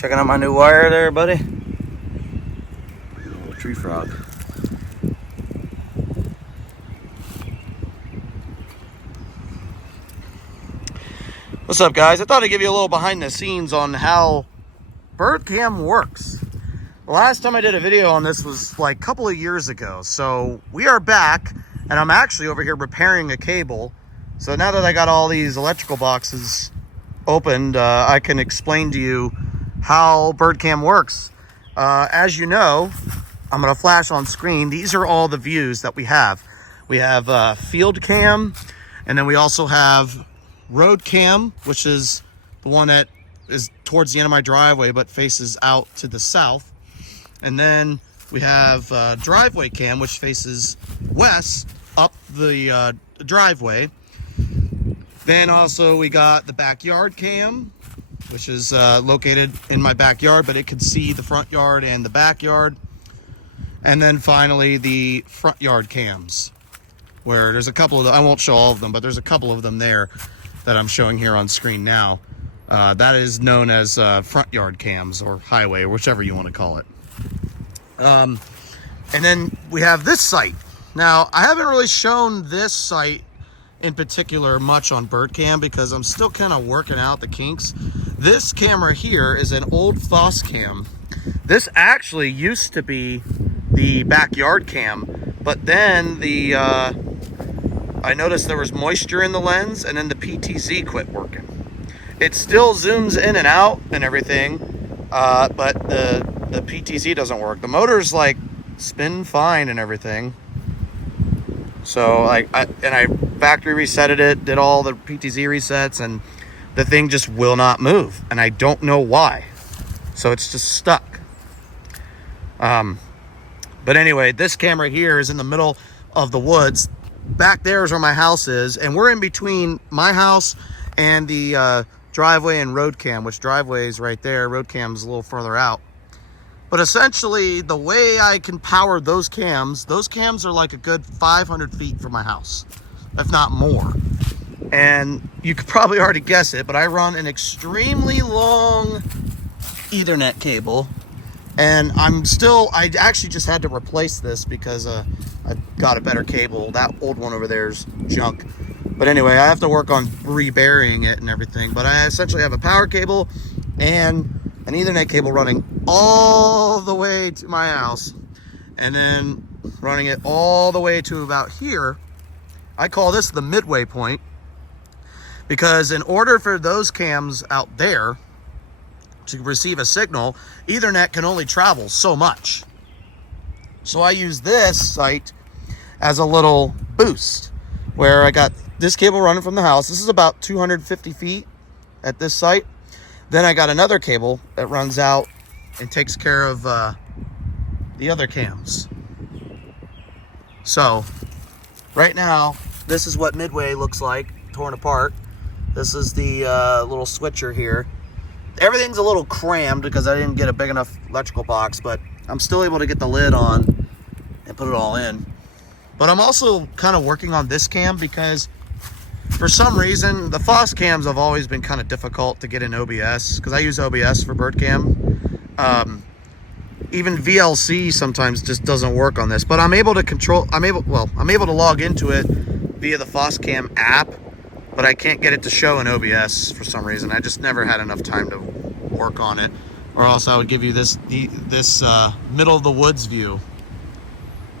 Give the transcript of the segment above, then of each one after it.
Checking out my new wire there, buddy. Little tree frog. What's up, guys? I thought I'd give you a little behind the scenes on how bird cam works. The last time I did a video on this was like a couple of years ago. So we are back, and I'm actually over here repairing a cable. So now that I got all these electrical boxes opened, I can explain to you how bird cam works. As you know, I'm going to flash on screen. These are all the views that we have. We have field cam, and then we also have road cam, which is the one that is towards the end of my driveway but faces out to the south. And then we have driveway cam, which faces west up the driveway. Then also we got the backyard cam, which is located in my backyard, but it can see the front yard and the backyard. And then finally the front yard cams, where there's a couple of them. I won't show all of them, but there's a couple of them there that I'm showing here on screen now. That is known as front yard cams, or highway, or whichever you want to call it. And then we have this site. Now, I haven't really shown this site in particular much on bird cam because I'm still kind of working out the kinks. This camera here is an old Foss cam. This actually used to be the backyard cam, but then the I noticed there was moisture in the lens, and then the PTZ quit working. It still zooms in and out and everything, but the PTZ doesn't work. The motor's like spin fine and everything. So I factory resetted it, did all the PTZ resets, and the thing just will not move, and I don't know why. So it's just stuck. But anyway, this camera here is in the middle of the woods. Back there is where my house is, and we're in between my house and the driveway and road cam, which driveway is right there. Road cam's a little further out. But essentially, the way I can power those cams are like a good 500 feet from my house, if not more. And you could probably already guess it, but I run an extremely long Ethernet cable. And I actually just had to replace this because I got a better cable. That old one over there is junk. But anyway, I have to work on reburying it and everything. But I essentially have a power cable and an Ethernet cable running all the way to my house, and then running it all the way to about here. I call this the midway point, because in order for those cams out there to receive a signal, Ethernet can only travel so much. So I use this site as a little boost, where I got this cable running from the house. This is about 250 feet at this site. Then I got another cable that runs out and takes care of the other cams. So right now, this is what midway looks like, torn apart. This is the little switcher here. Everything's a little crammed because I didn't get a big enough electrical box, but I'm still able to get the lid on and put it all in. But I'm also kind of working on this cam because for some reason, the Foss cams have always been kind of difficult to get in OBS, because I use OBS for bird cam. Even VLC sometimes just doesn't work on this, but I'm able to log into it via the Foss cam app, but I can't get it to show in OBS for some reason. I just never had enough time to work on it, or else I would give you this middle of the woods view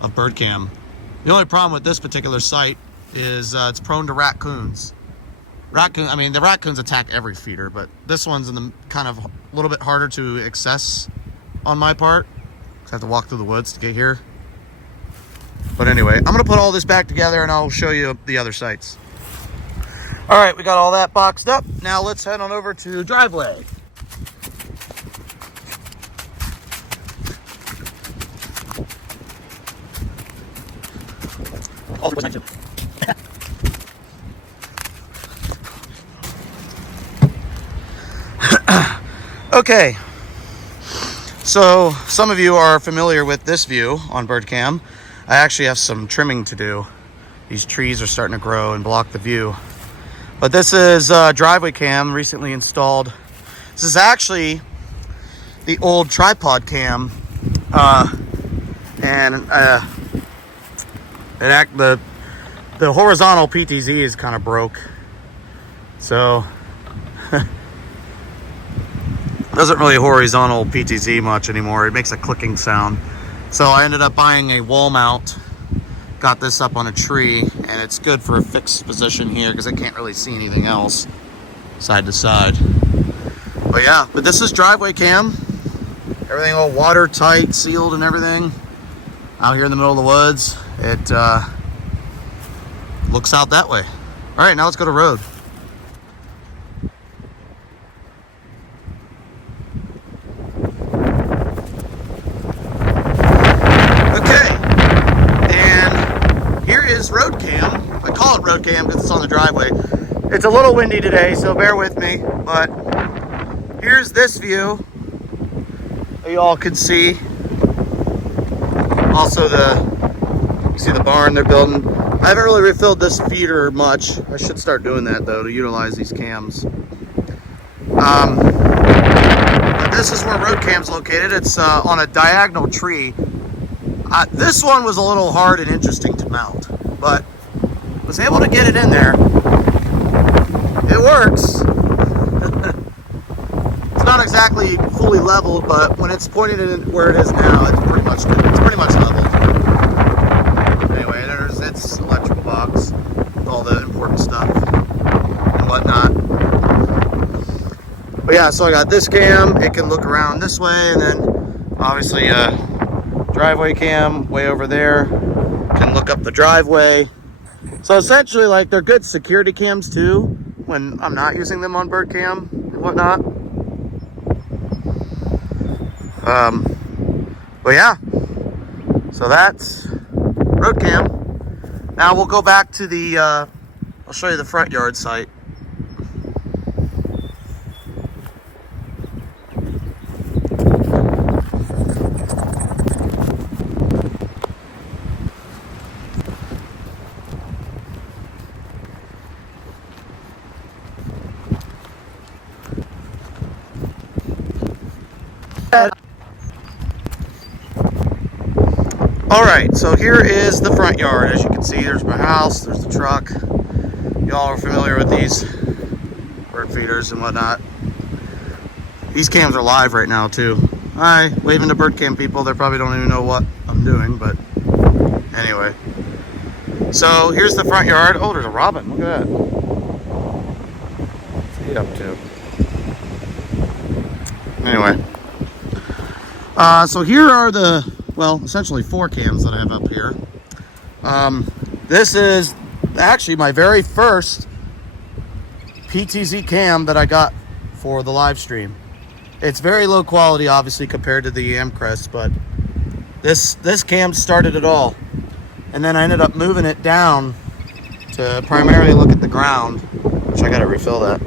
of bird cam. The only problem with this particular site is it's prone to raccoons. The raccoons attack every feeder, but this one's in the kind of a little bit harder to access on my part, because I have to walk through the woods to get here. But anyway, I'm gonna put all this back together and I'll show you the other sites. All right, we got all that boxed up. Now let's head on over to driveway. Okay, so some of you are familiar with this view on bird cam. I actually have some trimming to do. These trees are starting to grow and block the view. But this is driveway cam, recently installed. This is actually the old tripod cam, and the horizontal PTZ is kind of broke, so doesn't really horizontal PTZ much anymore. It makes a clicking sound. So I ended up buying a wall mount, got this up on a tree, and it's good for a fixed position here because I can't really see anything else side to side. But yeah, but this is driveway cam. Everything all watertight, sealed and everything. Out here in the middle of the woods. It looks out that way. All right, now let's go to road. Road cam. I call it road cam because it's on the driveway. It's a little windy today, so bear with me, but here's this view that you all can see. Also you see the barn they're building. I haven't really refilled this feeder much. I should start doing that though to utilize these cams. But this is where road cam's located. It's on a diagonal tree. This one was a little hard and interesting to mount, but was able to get it in there. It works. It's not exactly fully leveled, but when it's pointed in where it is now, it's pretty much good. It's pretty much leveled. Anyway, there's its electrical box with all the important stuff and whatnot. But yeah, so I got this cam. It can look around this way, and then obviously driveway cam way over there. Can look up the driveway. So essentially, like, they're good security cams too when I'm not using them on bird cam and whatnot. But yeah, so that's road cam. Now we'll go back to the I'll show you the front yard site. Alright, so here is the front yard. As you can see, there's my house, there's the truck. Y'all are familiar with these bird feeders and whatnot. These cams are live right now too. Hi, waving to bird cam people. They probably don't even know what I'm doing, but anyway. So here's the front yard. Oh, there's a robin. Look at that. What's he up to? Anyway. So here are the, well, essentially 4 cams that I have up here. This is actually my very first PTZ cam that I got for the live stream. It's very low quality, obviously, compared to the Amcrest, but this cam started it all. And then I ended up moving it down to primarily look at the ground, which I gotta refill that.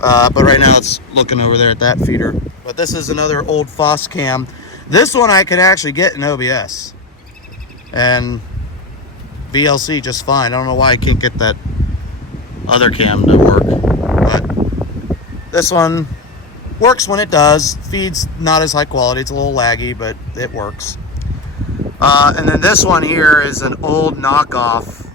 But right now it's looking over there at that feeder. But this is another old Foss cam. This one I could actually get in OBS and VLC just fine. I don't know why I can't get that other cam to work, but this one works when it does. Feed's not as high quality. It's a little laggy, but it works. And then this one here is an old knockoff.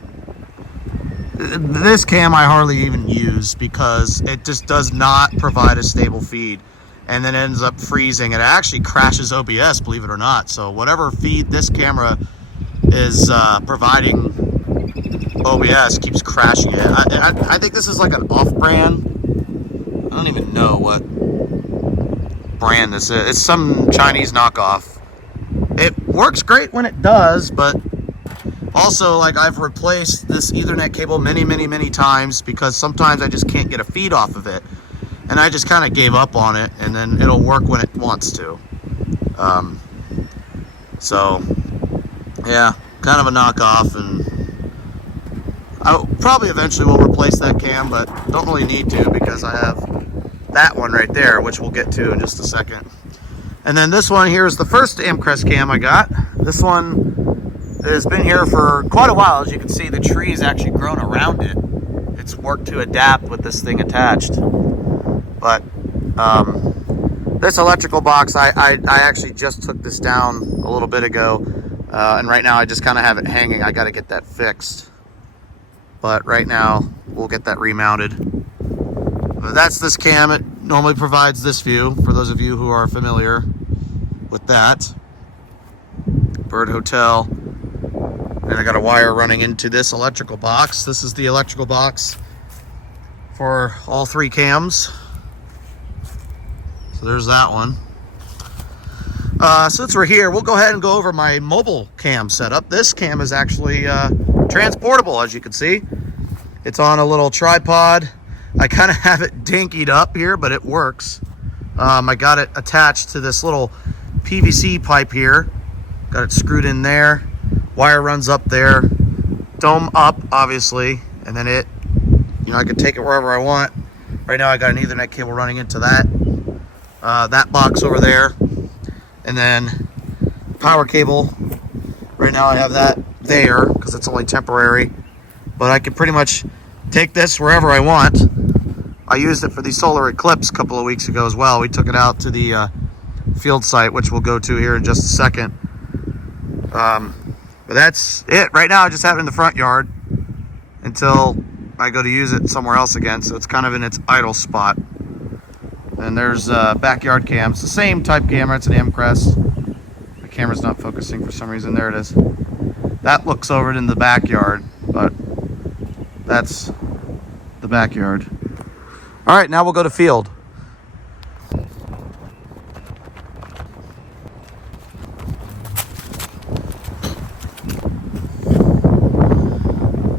This cam I hardly even use because it just does not provide a stable feed, and then ends up freezing. It actually crashes OBS, believe it or not. So whatever feed this camera is providing, OBS keeps crashing it. I think this is like an off-brand. I don't even know what brand this is. It's some Chinese knockoff. It works great when it does, but also, like, I've replaced this Ethernet cable many times because sometimes I just can't get a feed off of it. And I just kind of gave up on it, and then it'll work when it wants to. So, yeah, kind of a knockoff, and I probably eventually will replace that cam, but don't really need to because I have that one right there, which we'll get to in just a second. And then this one here is the first Amcrest cam I got. This one has been here for quite a while. As you can see, the tree's actually grown around it. It's worked to adapt with this thing attached. But This electrical box, I actually just took this down a little bit ago, and right now I just kind of have it hanging. I got to get that fixed, but right now we'll get that remounted. But that's this cam. It normally provides this view for those of you who are familiar with that. Bird Hotel. And I got a wire running into this electrical box. This is the electrical box for all 3 cams. So there's that one. Since we're here, we'll go ahead and go over my mobile cam setup. This cam is actually transportable, as you can see. It's on a little tripod. I kind of have it dinkied up here, but it works. I got it attached to this little PVC pipe here. Got it screwed in there. Wire runs up there. Dome up, obviously. And then it, I can take it wherever I want. Right now I got an Ethernet cable running into that box over there. And then power cable. Right now I have that there because it's only temporary. But I can pretty much take this wherever I want. I used it for the solar eclipse a couple of weeks ago as well. We took it out to the field site, which we'll go to here in just a second. But that's it. Right now I just have it in the front yard until I go to use it somewhere else again. So it's kind of in its idle spot. And there's backyard cams. The same type camera. It's an M-Crest. The camera's not focusing for some reason. There it is. That looks over it in the backyard, but that's the backyard. All right, now we'll go to field.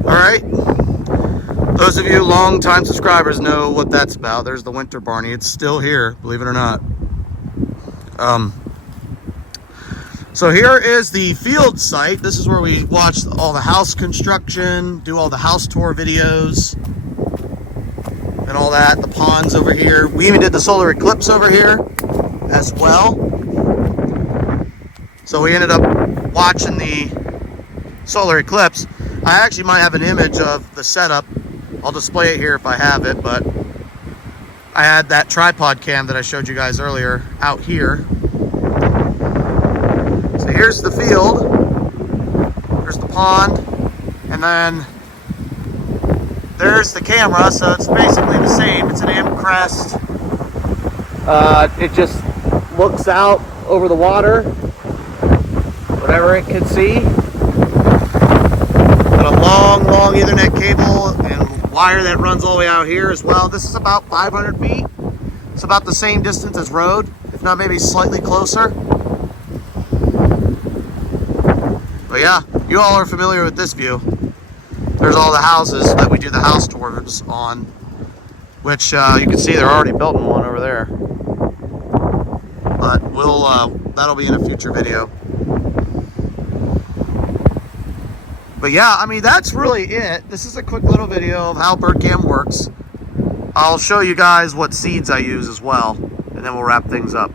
All right, those of you long-time subscribers know what that's about. There's the winter Barney. It's still here, believe it or not. So here is the field site. This is where we watch all the house construction, do all the house tour videos, and all that. The ponds over here. We even did the solar eclipse over here as well. So we ended up watching the solar eclipse. I actually might have an image of the setup. I'll display it here if I have it, but I had that tripod cam that I showed you guys earlier out here. So here's the field. There's the pond. And then there's the camera, so it's basically the same. It's an M-Crest. It just looks out over the water, whatever it can see. Got a long Ethernet cable and wire that runs all the way out here as well. This is about 500 feet. It's about the same distance as road, if not maybe slightly closer. But yeah, you all are familiar with this view. There's all the houses that we do the house tours on, which you can see they're already building one over there. But we'll that'll be in a future video. But yeah, I mean, that's really it. This is a quick little video of how BirdCam works. I'll show you guys what seeds I use as well, and then we'll wrap things up.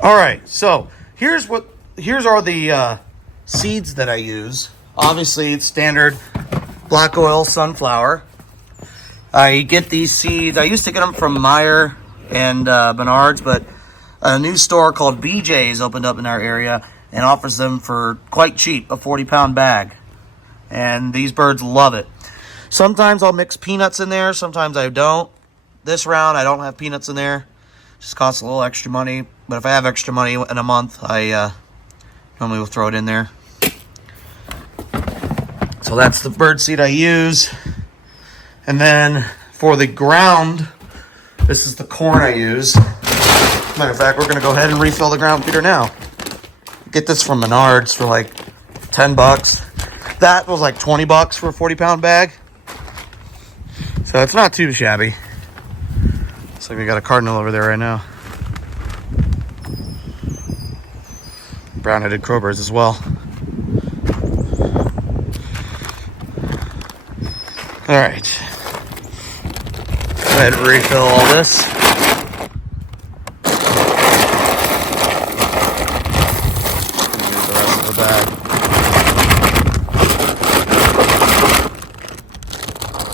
All right, so here's all the seeds that I use. Obviously, it's standard black oil sunflower. I get these seeds. I used to get them from Meyer and Menards, but a new store called BJ's opened up in our area and offers them for quite cheap, a 40-pound bag. And these birds love it. Sometimes I'll mix peanuts in there, sometimes I don't. This round, I don't have peanuts in there. Just costs a little extra money. But if I have extra money in a month, I normally will throw it in there. So that's the bird seed I use. And then for the ground, this is the corn I use. Matter of fact, we're going to go ahead and refill the ground feeder now. Get this from Menards for like 10 bucks. That was like 20 bucks for a 40-pound bag. So it's not too shabby. Looks like we got a cardinal over there right now. Brown-headed crowbirds as well. All right. Go ahead and refill all this.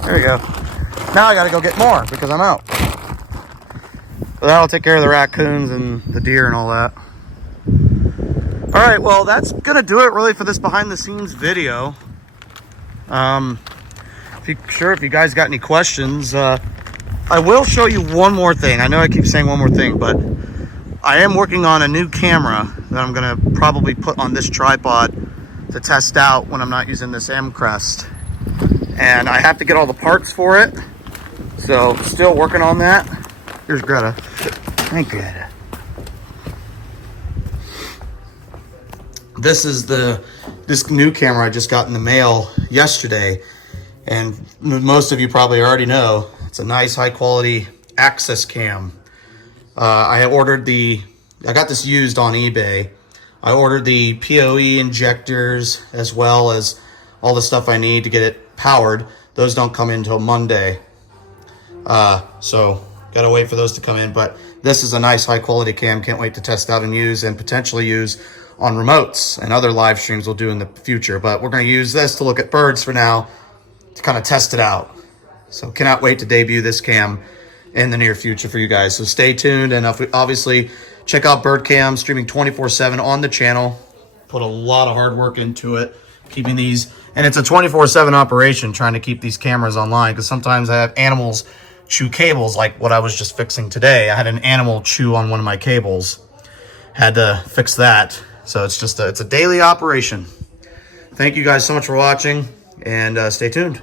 There we go. Now I gotta go get more because I'm out. So that'll take care of the raccoons and the deer and all that. All right, well, that's gonna do it really for this behind the scenes video. If you guys got any questions, I will show you one more thing. I know I keep saying one more thing, but I am working on a new camera that I'm gonna probably put on this tripod to test out when I'm not using this M-Crest. And I have to get all the parts for it. So still working on that. Here's Greta. Thank Greta. This is this new camera I just got in the mail yesterday. And most of you probably already know, it's a nice high quality access cam. I got this used on eBay. I ordered the PoE injectors as well as all the stuff I need to get it powered. Those don't come in until Monday. So gotta wait for those to come in, but this is a nice high quality cam. Can't wait to test out and use and potentially use on remotes and other live streams we'll do in the future. But we're gonna use this to look at birds for now to kind of test it out. So cannot wait to debut this cam in the near future for you guys. So stay tuned, and obviously check out Bird Cam streaming 24/7 on the channel. Put a lot of hard work into it, keeping these, and it's a 24/7 operation trying to keep these cameras online, because sometimes I have animals chew cables, like what I was just fixing today. I had an animal chew on one of my cables. Had to fix that. So it's a daily operation. Thank you guys so much for watching, and stay tuned.